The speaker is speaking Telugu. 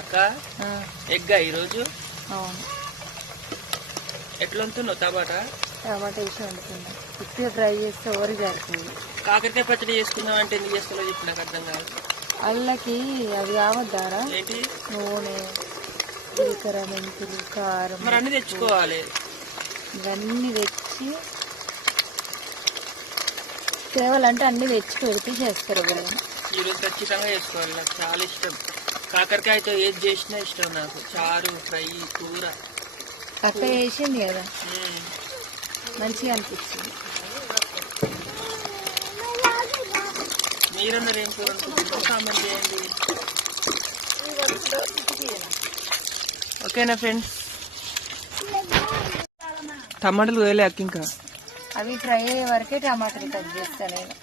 అక్క ఎగ్గా ఈరోజు ఎట్లా వండుతున్నావు టమాటా వేసి వండుతున్నా ఉత్తిగా ఫ్రై చేస్తే ఓరి జారుతుంది. కాకరకాయ పచ్చడి చేసుకుందాం అంటే ఎందుకు చేస్తాలో చెప్పి నాకు అర్థం కాదు. అల్లకి అవి కావద్దారా? ఏంటి? నూనె, జీలకర్ర, మెంతులు, కారం. మరి అన్ని తెచ్చుకోవాలి. ఇవన్నీ తెచ్చి తేవాలంటే అన్ని తెచ్చి పెడితే చేస్తారు ఎవరైనా. ఈరోజు ఖచ్చితంగా చేసుకోవాలి. నాకు చాలా ఇష్టం కాకరకాయతో ఏది చేసినా ఇష్టం నాకు. చారు, ఫ్రై, కూర. అక్క చేసింది కదా మంచిగా అనిపించింది. మీరన్నారు ఏం కూర అనుకుంటున్నారో కామెంట్ చేయండి. ఓకేనా ఫ్రెండ్స్? టమాటాలు వేయలే అక్క ఇంకా. అవి ఫ్రై అయ్యే వరకే టమాటాలు కట్ చేస్తాను నేను.